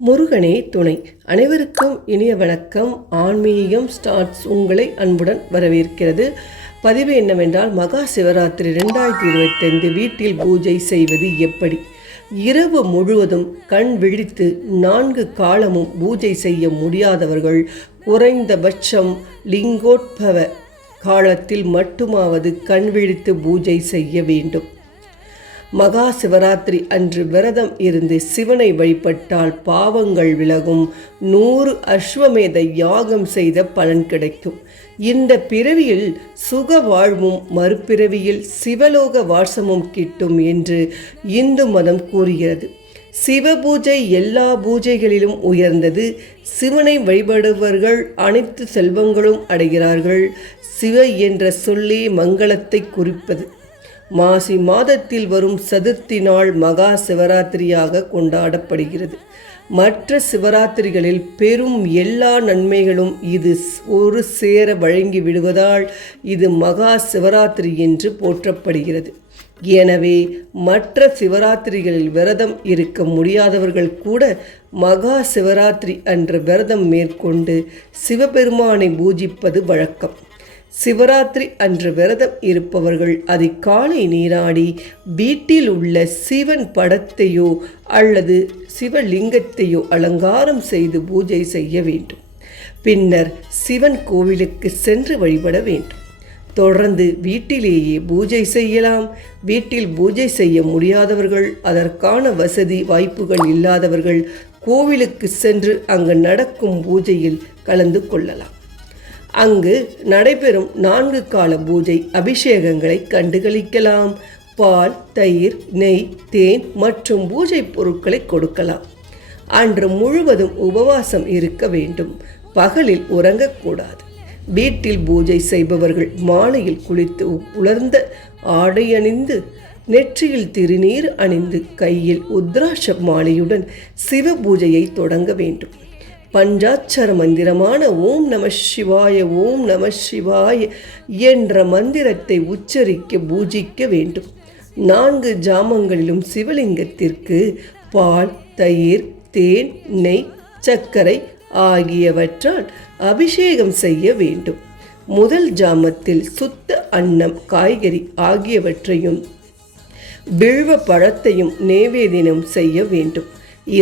முருகனே துணை. அனைவருக்கும் இனிய வணக்கம். ஆன்மீகம் ஸ்டார்ட்ஸ் உங்களை அன்புடன் வரவேற்கிறது. பதிவு என்னவென்றால், மகா சிவராத்திரி 2025 வீட்டில் பூஜை செய்வது எப்படி? இரவு முழுவதும் கண் விழித்து 4 காலமும் பூஜை செய்ய முடியாதவர்கள் குறைந்தபட்சம் லிங்கோத்பவ காலத்தில் மட்டுமாவது கண் விழித்து பூஜை செய்ய வேண்டும். மகா சிவராத்திரி அன்று விரதம் இருந்து சிவனை வழிபட்டால் பாவங்கள் விலகும். 100 அஸ்வமேத யாகம் செய்த பலன் கிடைக்கும். இந்த பிறவியில் சுக வாழ்வும் மறுபிறவியில் சிவலோக வாசமும் கிட்டும் என்று இந்து மதம் கூறுகிறது. சிவபூஜை எல்லா பூஜைகளிலும் உயர்ந்தது. சிவனை வழிபடுபவர்கள் அனைத்து செல்வங்களும் அடைகிறார்கள். சிவ என்ற சொல்லே மங்களத்தை குறிப்பது. மாசி மாதத்தில் வரும் சதுர்த்தி நாள் மகா சிவராத்திரியாக கொண்டாடப்படுகிறது. மற்ற சிவராத்திரிகளில் பெரும் எல்லா நன்மைகளும் இது ஒரு சேர வழங்கி விடுவதால் இது மகா சிவராத்திரி என்று போற்றப்படுகிறது. எனவே மற்ற சிவராத்திரிகளில் விரதம் இருக்க முடியாதவர்கள் கூட மகா சிவராத்திரி அன்று விரதம் மேற்கொண்டு சிவபெருமானை பூஜிப்பது வழக்கம். சிவராத்திரி அன்று விரதம் இருப்பவர்கள் அதிகாலை நீராடி வீட்டில் உள்ள சிவன் படத்தையோ அல்லது சிவலிங்கத்தையோ அலங்காரம் செய்து பூஜை செய்ய வேண்டும். பின்னர் சிவன் கோவிலுக்கு சென்று வழிபட வேண்டும். தொடர்ந்து வீட்டிலேயே பூஜை செய்யலாம். வீட்டில் பூஜை செய்ய முடியாதவர்கள், அதற்கான வசதி வாய்ப்புகள் இல்லாதவர்கள் கோவிலுக்கு சென்று அங்கு நடக்கும் பூஜையில் கலந்து கொள்ளலாம். அங்கு நடைபெறும் 4 கால பூஜை அபிஷேகங்களை கண்டுகளிக்கலாம். பால், தயிர், நெய், தேன் மற்றும் பூஜை பொருட்களை கொடுக்கலாம். அன்று முழுவதும் உபவாசம் இருக்க வேண்டும். பகலில் உறங்கக்கூடாது. வீட்டில் பூஜை செய்பவர்கள் மாலையில் குளித்து உலர்ந்த ஆடை அணிந்து நெற்றியில் திருநீர் அணிந்து கையில் உத்ராட்ச மாலையுடன் சிவ பூஜையை தொடங்க வேண்டும். பஞ்சாட்சர மந்திரமான ஓம் நம சிவாய ஓம் நம சிவாய என்ற மந்திரத்தை உச்சரிக்க பூஜிக்க வேண்டும். 4 ஜாமங்களிலும் சிவலிங்கத்திற்கு பால், தயிர், தேன், நெய், சர்க்கரை ஆகியவற்றால் அபிஷேகம் செய்ய வேண்டும். முதல் ஜாமத்தில் சுத்த அன்னம், காய்கறி ஆகியவற்றையும் வில்வ பழத்தையும் நைவேத்தியம் செய்ய வேண்டும்.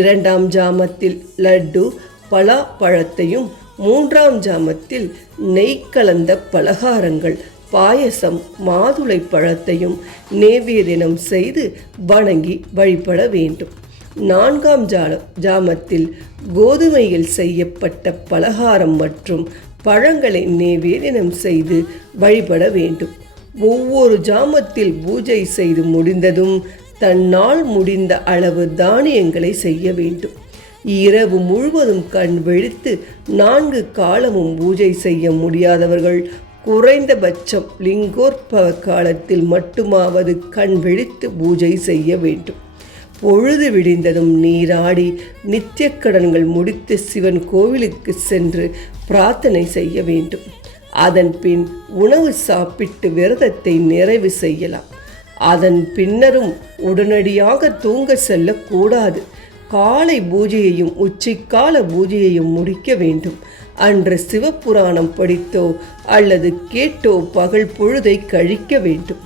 2ஆம் ஜாமத்தில் லட்டு, பலாப்பழத்தையும் 3ஆம் ஜாமத்தில் நெய் கலந்த பலகாரங்கள், பாயசம், மாதுளை பழத்தையும் நைவேத்தியம் செய்து வணங்கி வழிபட வேண்டும். 4ஆம் ஜாமத்தில் கோதுமையில் செய்யப்பட்ட பலகாரம் மற்றும் பழங்களை நைவேத்தியம் செய்து வழிபட வேண்டும். ஒவ்வொரு ஜாமத்தில் பூஜை செய்து முடிந்ததும் தன்னால் முடிந்த அளவு தானியங்களை செய்ய வேண்டும். இரவு முழுவதும் கண் விழித்து 4 காலமும் பூஜை செய்ய முடியாதவர்கள் குறைந்தபட்சம் லிங்கோத்பவ காலத்தில் மட்டுமாவது கண் விழித்து பூஜை செய்ய வேண்டும். பொழுது விடிந்ததும் நீராடி நித்திய கடன்கள் முடித்து சிவன் கோவிலுக்கு சென்று பிரார்த்தனை செய்ய வேண்டும். அதன் பின் உணவு சாப்பிட்டு விரதத்தை நிறைவு செய்யலாம். அதன் பின்னரும் உடனடியாக தூங்க செல்லக்கூடாது. காலை பூஜையையும் உச்சிக்கால பூஜையையும் முடிக்க வேண்டும். அன்று சிவபுராணம் படித்தோ அல்லது கேட்டோ பகல் பொழுதை கழிக்க வேண்டும்.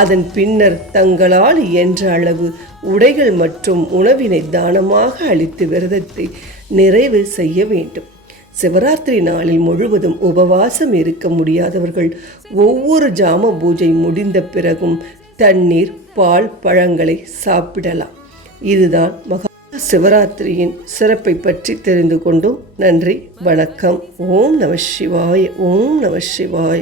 அதன் பின்னர் தங்களால் இயன்ற அளவு உடைகள் மற்றும் உணவினை தானமாக அளித்து விரதத்தை நிறைவு செய்ய வேண்டும். சிவராத்திரி நாளில் முழுவதும் உபவாசம் இருக்க முடியாதவர்கள் ஒவ்வொரு ஜாம பூஜை முடிந்த பிறகும் தண்ணீர், பால், பழங்களை சாப்பிடலாம். இதுதான் மகா சிவராத்திரியின் சிறப்பை பற்றி தெரிந்து கொண்டோம். நன்றி, வணக்கம். ஓம் நம சிவாய ஓம் நம சிவாய.